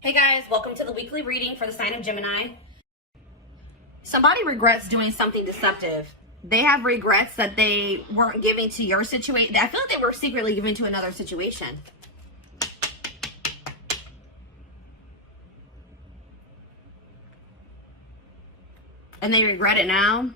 Hey guys, welcome to the weekly reading for the sign of Gemini. Somebody regrets doing something deceptive. They have regrets that they weren't giving to your situation. I feel like they were secretly giving to another situation. And they regret it now.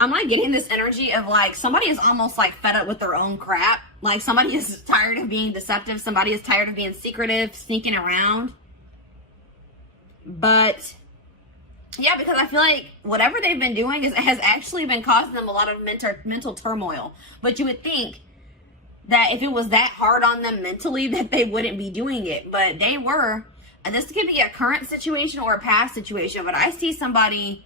I'm like getting this energy of like somebody is almost like fed up with their own crap. Like somebody is tired of being deceptive. Somebody is tired of being secretive, sneaking around. But yeah, because I feel like whatever they've been doing has actually been causing them a lot of mental turmoil. But you would think that if it was that hard on them mentally that they wouldn't be doing it. But they were. And this could be a current situation or a past situation. But I see somebody...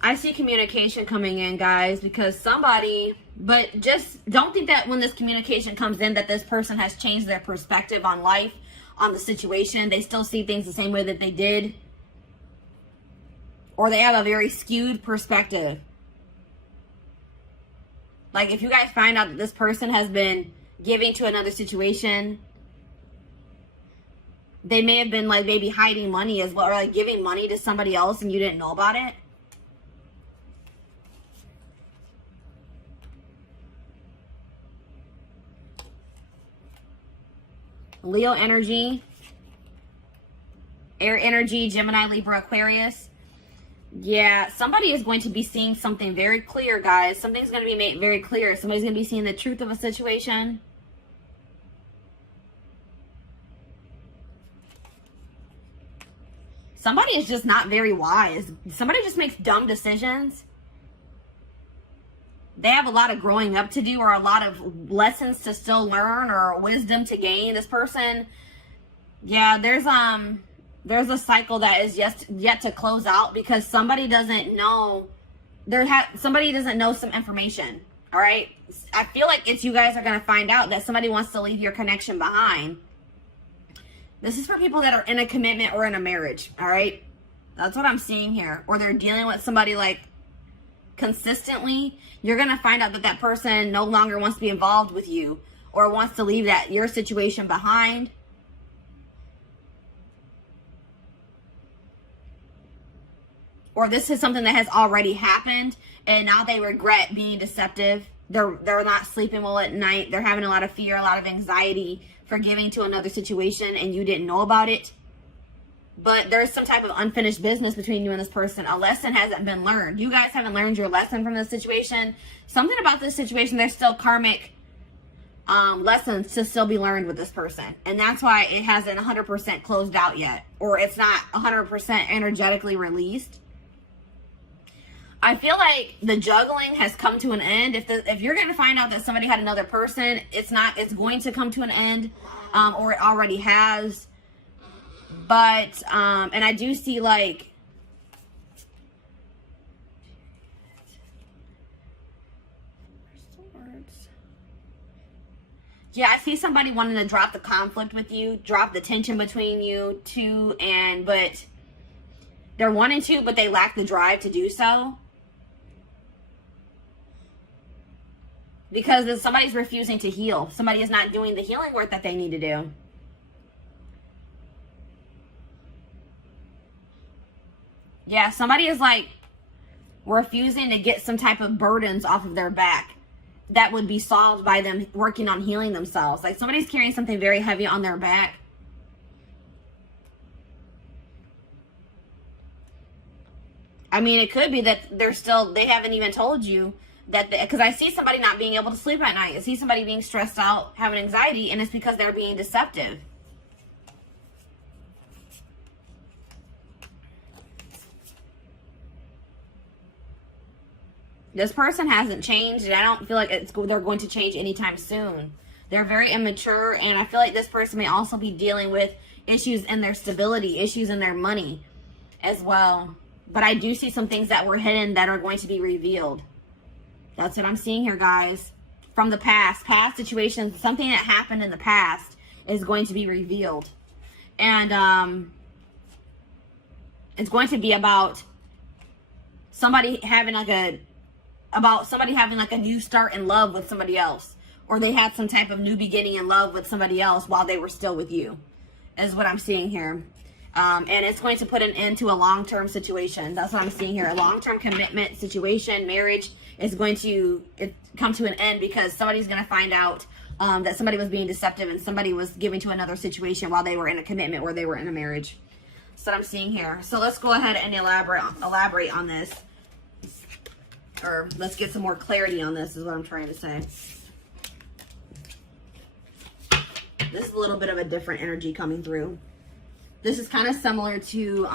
I see communication coming in, guys, because somebody, but just don't think that when this communication comes in that this person has changed their perspective on life, on the situation. They still see things the same way that they did. Or they have a very skewed perspective. Like if you guys find out that this person has been giving to another situation, they may have been like maybe hiding money as well, or like giving money to somebody else and you didn't know about it. Leo energy, air energy, Gemini, Libra, Aquarius. Yeah, somebody is going to be seeing something very clear, guys. Something's going to be made very clear. Somebody's going to be seeing the truth of a situation. Somebody is just not very wise. Somebody just makes dumb decisions. They have a lot of growing up to do, or a lot of lessons to still learn, or wisdom to gain. This person, yeah, there's a cycle that is yet to close out because somebody doesn't know. Somebody doesn't know some information. All right, I feel like it's you guys are gonna find out that somebody wants to leave your connection behind. This is for people that are in a commitment or in a marriage. All right, that's what I'm seeing here. Or they're dealing with somebody like consistently. You're going to find out that that person no longer wants to be involved with you or wants to leave your situation behind. Or this is something that has already happened and now they regret being deceptive. They're not sleeping well at night. They're having a lot of fear, a lot of anxiety for giving to another situation and you didn't know about it. But there's some type of unfinished business between you and this person. A lesson hasn't been learned. You guys haven't learned your lesson from this situation. Something about this situation, there's still karmic lessons to still be learned with this person. And that's why it hasn't 100% closed out yet. Or it's not 100% energetically released. I feel like the juggling has come to an end. If you're going to find out that somebody had another person, it's going to come to an end. Or it already has. But, and I do see like, yeah, I see somebody wanting to drop the conflict with you, drop the tension between you two, but they're wanting to, but they lack the drive to do so. Because somebody's refusing to heal. Somebody is not doing the healing work that they need to do. Yeah, somebody is like refusing to get some type of burdens off of their back that would be solved by them working on healing themselves. Like somebody's carrying something very heavy on their back. I mean, it could be that they haven't even told you that, because I see somebody not being able to sleep at night. I see somebody being stressed out, having anxiety, and it's because they're being deceptive. This person hasn't changed, and I don't feel like they're going to change anytime soon. They're very immature, and I feel like this person may also be dealing with issues in their stability, issues in their money as well. But I do see some things that were hidden that are going to be revealed. That's what I'm seeing here, guys. From the past situations, something that happened in the past is going to be revealed. And it's going to be about somebody having like a new start in love with somebody else, or they had some type of new beginning in love with somebody else while they were still with you, is what I'm seeing here. And it's going to put an end to a long-term situation. That's what I'm seeing here. A long-term commitment situation, marriage is going to come to an end because somebody's going to find out that somebody was being deceptive and somebody was giving to another situation while they were in a commitment or they were in a marriage. That's what I'm seeing here. So let's go ahead and elaborate on this. Or let's get some more clarity on this is what I'm trying to say. This is a little bit of a different energy coming through. This is kind of similar to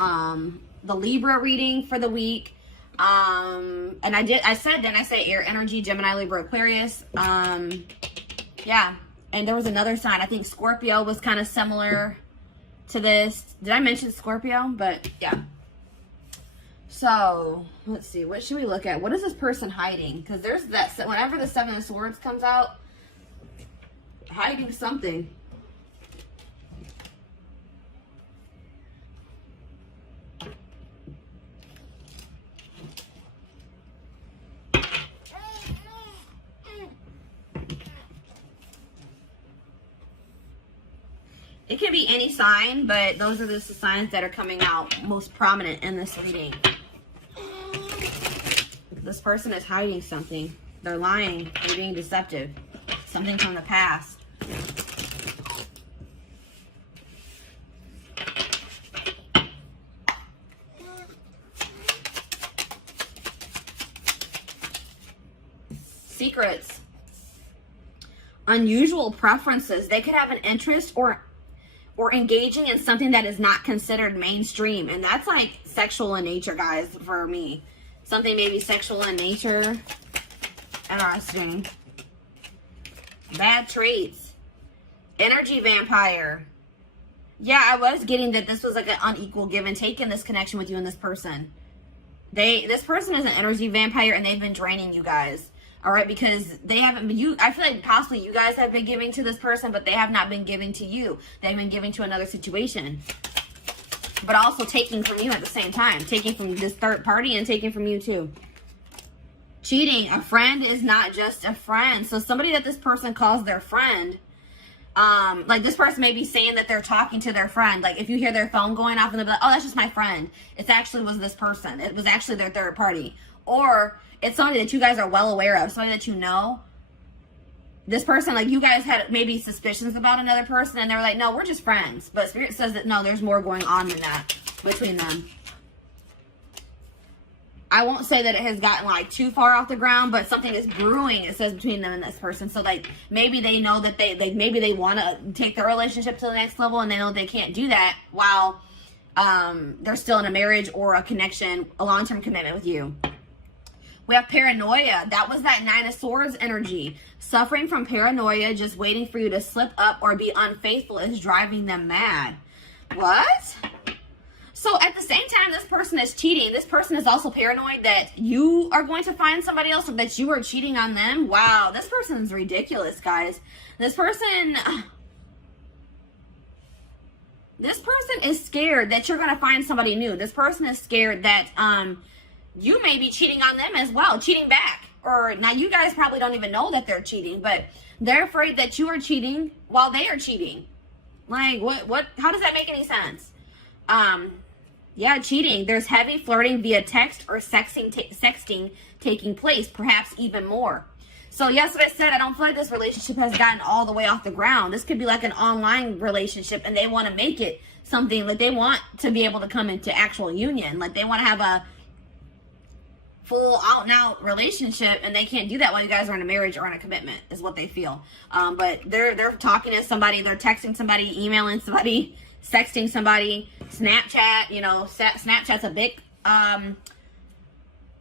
the Libra reading for the week. And I said air energy, Gemini, Libra, Aquarius. Yeah. And there was another sign. I think Scorpio was kind of similar to this. Did I mention Scorpio? But yeah. So let's see. What should we look at? What is this person hiding? Because there's that. Whenever the Seven of Swords comes out, hiding something. It can be any sign, but those are just the signs that are coming out most prominent in this reading. This person is hiding something. They're lying. They're being deceptive. Something from the past. Secrets. Unusual preferences. They could have an interest or engaging in something that is not considered mainstream. And that's like sexual in nature, guys, for me. Something maybe sexual in nature. Interesting. Bad traits. Energy vampire. Yeah, I was getting that this was like an unequal give and take in this connection with you and this person. This person is an energy vampire and they've been draining you guys. All right, because they haven't been, I feel like possibly you guys have been giving to this person, but they have not been giving to you. They've been giving to another situation. But also taking from you at the same time. Taking from this third party and taking from you too. Cheating. A friend is not just a friend. So somebody that this person calls their friend, like this person may be saying that they're talking to their friend. Like if you hear their phone going off and they'll be like, oh, that's just my friend. It actually was this person. It was actually their third party. Or it's somebody that you guys are well aware of, somebody that you know. This person, like you guys had maybe suspicions about another person and they were like, no, we're just friends. But Spirit says that no, there's more going on than that between them. I won't say that it has gotten like too far off the ground, but something is brewing, it says, between them and this person. So like maybe they know that maybe they want to take their relationship to the next level and they know they can't do that while they're still in a marriage or a connection, a long-term commitment with you. We have paranoia. That was that Nine of Swords energy. Suffering from paranoia, just waiting for you to slip up or be unfaithful is driving them mad. What? So at the same time this person is cheating, this person is also paranoid that you are going to find somebody else or that you are cheating on them. Wow, this person's ridiculous, guys. This person is scared that you're going to find somebody new. This person is scared that you may be cheating on them as well, cheating back. Or now you guys probably don't even know that they're cheating, but they're afraid that you are cheating while they are cheating. Like what how does that make any sense? Yeah, cheating. There's heavy flirting via text or sexting taking place, perhaps even more. So yes, what I said, I don't feel like this relationship has gotten all the way off the ground. This could be like an online relationship and they want to make it something like they want to be able to come into actual union. Like they want to have a full out and out relationship and they can't do that while you guys are in a marriage or in a commitment is what they feel. But they're talking to somebody, they're texting somebody, emailing somebody, sexting somebody, Snapchat, you know, Snapchat's a big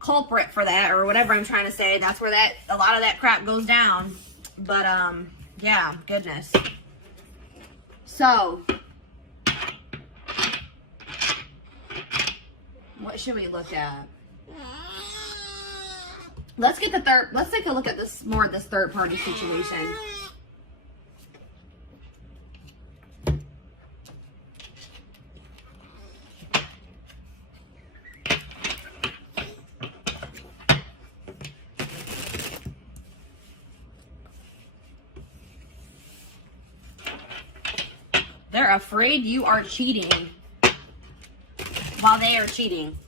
culprit for that or whatever I'm trying to say. That's where a lot of that crap goes down. But yeah, goodness. So What should we look at? Let's get the third. Let's take a look at this more of this third party situation. They're afraid you are cheating while they are cheating.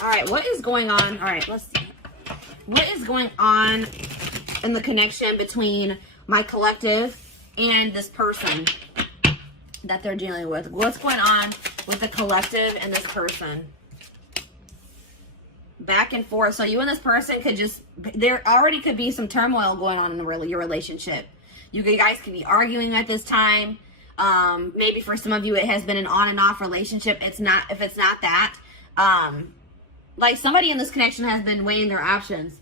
All right, what is going on? All right, let's see. What is going on in the connection between my collective and this person that they're dealing with? What's going on with the collective and this person? Back and forth. So you and this person could just, there already could be some turmoil going on in your relationship. You guys could be arguing at this time. Maybe for some of you, it has been an on and off relationship. It's not, if it's not that, like somebody in this connection has been weighing their options,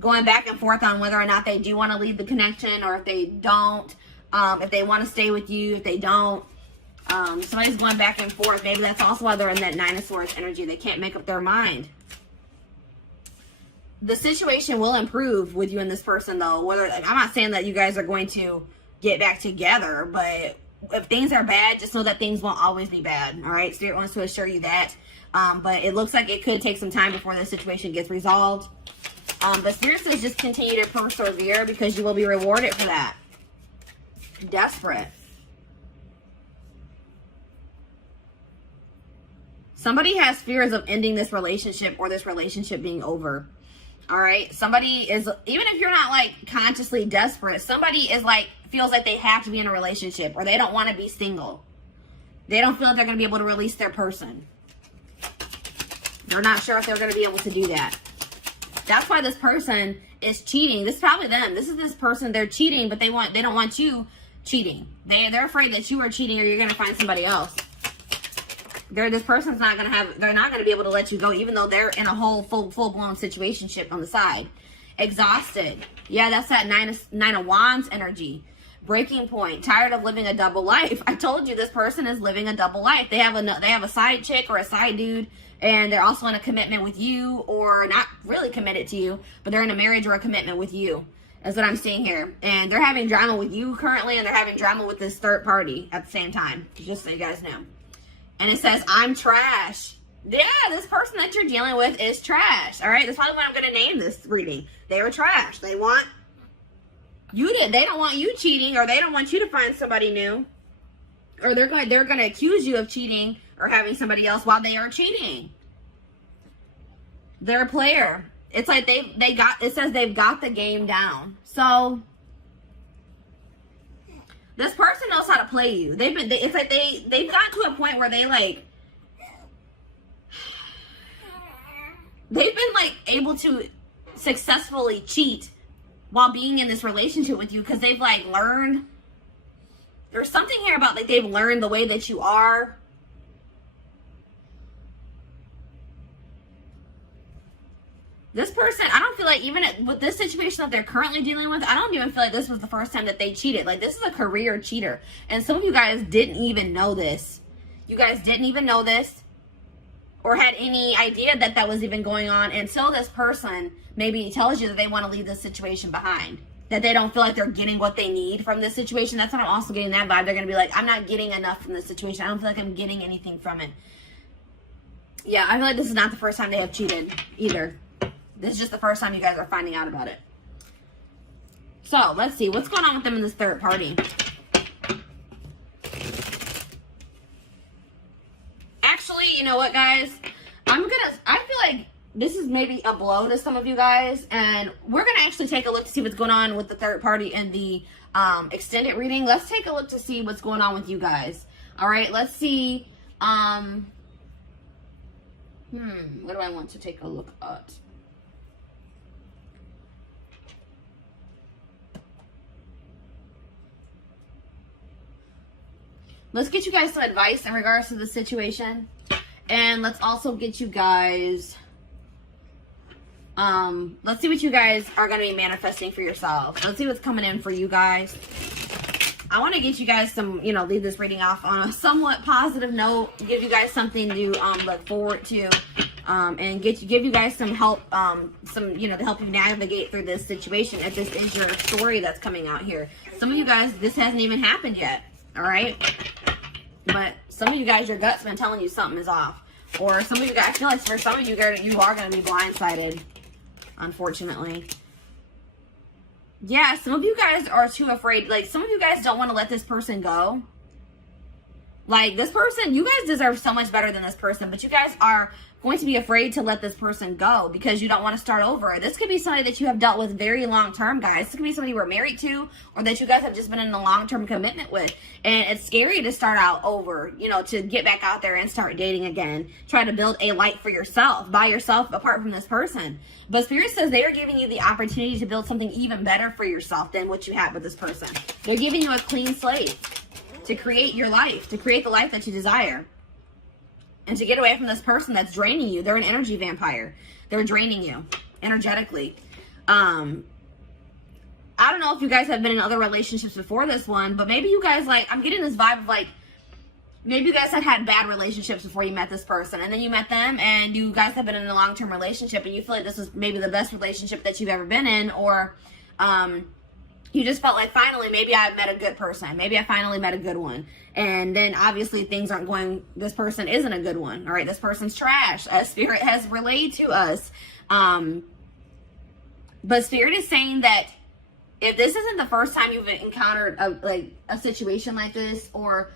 going back and forth on whether or not they do want to leave the connection, or if they don't, if they want to stay with you, if they don't. Somebody's going back and forth. Maybe that's also why they're in that Nine of Swords energy. They can't make up their mind. The situation will improve with you and this person, though. Whether, I'm not saying that you guys are going to get back together, but if things are bad, just know that things won't always be bad. All right, Spirit wants to assure you that. But it looks like it could take some time before the situation gets resolved. But Spirit says just continue to persevere, because you will be rewarded for that. Desperate. Somebody has fears of ending this relationship, or this relationship being over. All right. Somebody is, even if you're not like consciously desperate, somebody is like, feels like they have to be in a relationship, or they don't want to be single. They don't feel like they're going to be able to release their person. They're not sure if they're going to be able to do that. That's why this person is cheating. This is probably them. This is this person. They're cheating, but they don't want you cheating. They're afraid that you are cheating, or you're going to find somebody else. This person's not going to have, they're not going to be able to let you go, even though they're in a whole full-blown situationship on the side. Exhausted. Yeah, that's that Nine of Wands energy. Breaking point. Tired of living a double life. I told you this person is living a double life. They have a side chick or a side dude, and they're also in a commitment with you, or not really committed to you, but they're in a marriage or a commitment with you. That's what I'm seeing here. And they're having drama with you currently, and they're having drama with this third party at the same time. Just so you guys know. And it says, I'm trash. Yeah, this person that you're dealing with is trash. All right, that's probably what I'm going to name this reading. They are trash. They want you to, they don't want you cheating, or they don't want you to find somebody new. Or they're going to accuse you of cheating or having somebody else while they are cheating. They're a player. It's like it says they've got the game down. So this person knows how to play you. It's like they've gotten to a point where they've been like able to successfully cheat while being in this relationship with you, because they've like learned. There's something here about like they've learned the way that you are. This person, I don't feel like, even with this situation that they're currently dealing with, I don't even feel like this was the first time that they cheated. Like, this is a career cheater. And some of you guys didn't even know this. You guys didn't even know this, or had any idea that that was even going on, until this person maybe tells you that they want to leave this situation behind. That they don't feel like they're getting what they need from this situation. That's what I'm also getting that vibe. They're going to be like, I'm not getting enough from this situation. I don't feel like I'm getting anything from it. Yeah, I feel like this is not the first time they have cheated either. This is just the first time you guys are finding out about it. So, let's see. What's going on with them in this third party? Actually, you know what, guys? I feel like this is maybe a blow to some of you guys. And we're going to actually take a look to see what's going on with the third party in the extended reading. Let's take a look to see what's going on with you guys. All right, let's see. What do I want to take a look at? Let's get you guys some advice in regards to the situation. And let's also get you guys, let's see what you guys are going to be manifesting for yourselves. Let's see what's coming in for you guys. I want to get you guys some, you know, leave this reading off on a somewhat positive note, give you guys something to look forward to, and give you guys some help, you know, to help you navigate through this situation if this is your story that's coming out here. Some of you guys, this hasn't even happened yet, all right? But some of you guys, your gut's been telling you something is off. Or some of you guys, I feel like for some of you guys, you are going to be blindsided, unfortunately. Yeah, some of you guys are too afraid. Like, some of you guys don't want to let this person go. Like, this person, you guys deserve so much better than this person, but you guys are going to be afraid to let this person go because you don't want to start over. This could be somebody that you have dealt with very long term, guys. This could be somebody you were married to or that you guys have just been in a long-term commitment with. And it's scary to start out over, you know, to get back out there and start dating again. Try to build a life for yourself, by yourself, apart from this person. But Spirit says they are giving you the opportunity to build something even better for yourself than what you had with this person. They're giving you a clean slate to create your life, to create the life that you desire. And to get away from this person that's draining you. They're an energy vampire. They're draining you energetically. I don't know if you guys have been in other relationships before this one, but maybe you guys, like, I'm getting this vibe of, like, maybe you guys had bad relationships before you met this person. And then you met them and you guys have been in a long-term relationship and you feel like this is maybe the best relationship that you've ever been in. Or you just felt like, finally, maybe I met a good person. Maybe I finally met a good one. And then obviously things aren't going, this person isn't a good one. All right, this person's trash, as Spirit has relayed to us. But Spirit is saying that if this isn't the first time you've encountered a situation like this, or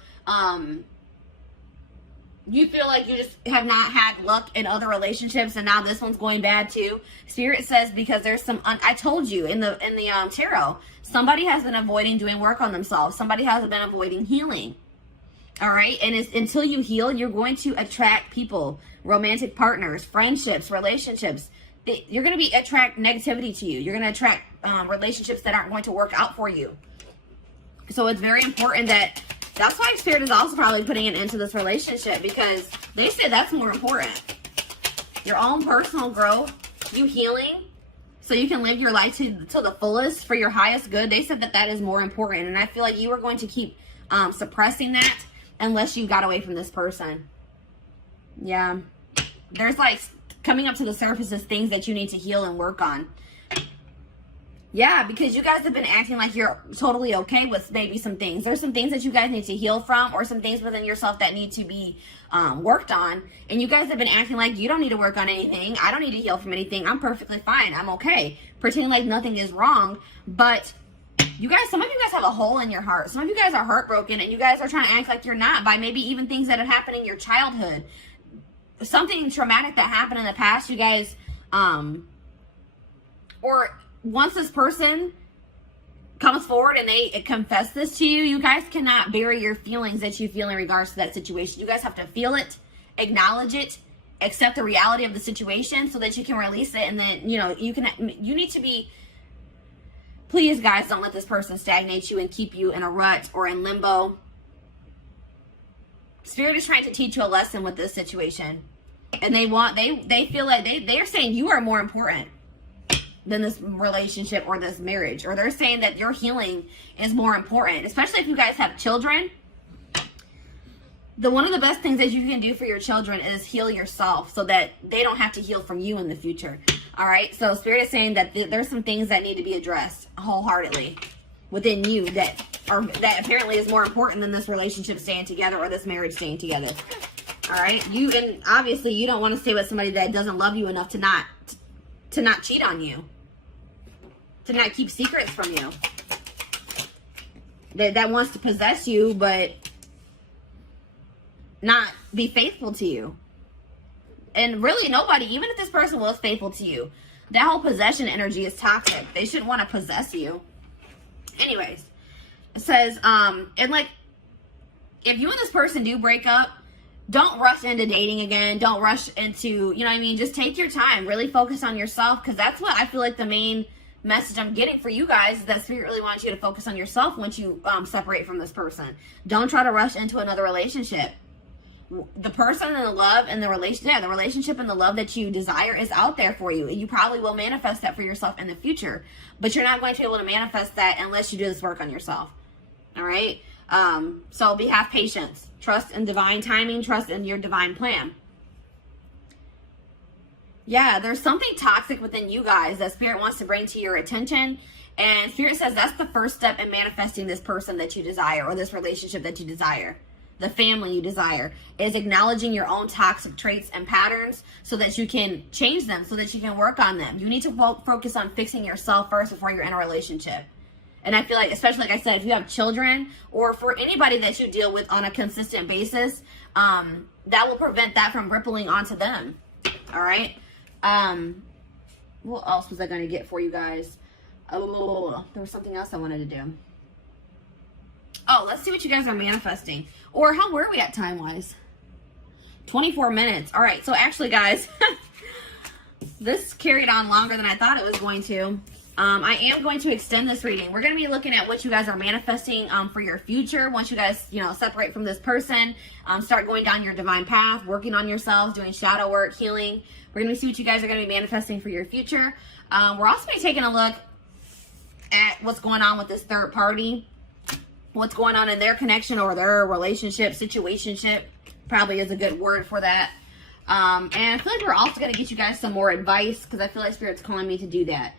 you feel like you just have not had luck in other relationships and now this one's going bad too, Spirit says because there's some, I told you in the tarot, somebody has been avoiding doing work on themselves. Somebody has been avoiding healing. All right. And it's, until you heal, you're going to attract people, romantic partners, friendships, relationships. You're going to attract negativity to you. You're going to attract relationships that aren't going to work out for you. So it's very important that's why Spirit is also probably putting an end to this relationship, because they say that's more important. Your own personal growth, you healing, so you can live your life to the fullest for your highest good. They said that is more important. And I feel like you are going to keep suppressing that unless you got away from this person. Yeah. There's like coming up to the surface is things that you need to heal and work on. Yeah, because you guys have been acting like you're totally okay with maybe some things. There's some things that you guys need to heal from, or some things within yourself that need to be worked on. And you guys have been acting like you don't need to work on anything. I don't need to heal from anything. I'm perfectly fine. I'm okay. Pretending like nothing is wrong. But you guys, some of you guys have a hole in your heart. Some of you guys are heartbroken and you guys are trying to act like you're not by maybe even things that have happened in your childhood. Something traumatic that happened in the past, you guys, or once this person comes forward and they confess this to you, you guys cannot bury your feelings that you feel in regards to that situation. You guys have to feel it, acknowledge it, accept the reality of the situation so that you can release it. And then, you know, you need to be, please guys, don't let this person stagnate you and keep you in a rut or in limbo. Spirit is trying to teach you a lesson with this situation. And they feel like they are saying you are more important than this relationship or this marriage. Or they're saying that your healing is more important, especially if you guys have children. One of the best things that you can do for your children is heal yourself so that they don't have to heal from you in the future. All right. So Spirit is saying that there's some things that need to be addressed wholeheartedly within you that apparently is more important than this relationship staying together or this marriage staying together. All right. And obviously you don't want to stay with somebody that doesn't love you enough to not cheat on you, to not keep secrets from you, that wants to possess you but not be faithful to you. And really nobody, even if this person was faithful to you, that whole possession energy is toxic. They shouldn't want to possess you. Anyways, it says, and like, if you and this person do break up, don't rush into dating again. Don't rush into, you know what I mean? Just take your time. Really focus on yourself, because that's what I feel like the main message I'm getting for you guys is that Spirit really wants you to focus on yourself once you separate from this person. Don't try to rush into another relationship. the person and the love and the relationship and the love that you desire is out there for you. You probably will manifest that for yourself in the future, but you're not going to be able to manifest that unless you do this work on yourself. All right. So have patience, trust in divine timing, trust in your divine plan. Yeah, there's something toxic within you guys that Spirit wants to bring to your attention. And Spirit says that's the first step in manifesting this person that you desire, or this relationship that you desire, the family you desire, is acknowledging your own toxic traits and patterns so that you can change them, so that you can work on them. You need to focus on fixing yourself first before you're in a relationship. And I feel like, especially like I said, if you have children, or for anybody that you deal with on a consistent basis, that will prevent that from rippling onto them. All right. What else was I going to get for you guys? Oh, there was something else I wanted to do. Oh, let's see what you guys are manifesting. Or how were we at time-wise? 24 minutes. All right. So actually, guys, this carried on longer than I thought it was going to. I am going to extend this reading. We're going to be looking at what you guys are manifesting for your future. Once you guys, separate from this person, start going down your divine path, working on yourselves, doing shadow work, healing. We're going to see what you guys are going to be manifesting for your future. We're also going to be taking a look at what's going on with this third party, what's going on in their connection or their relationship, situationship, probably is a good word for that. And I feel like we're also going to get you guys some more advice, because I feel like Spirit's calling me to do that.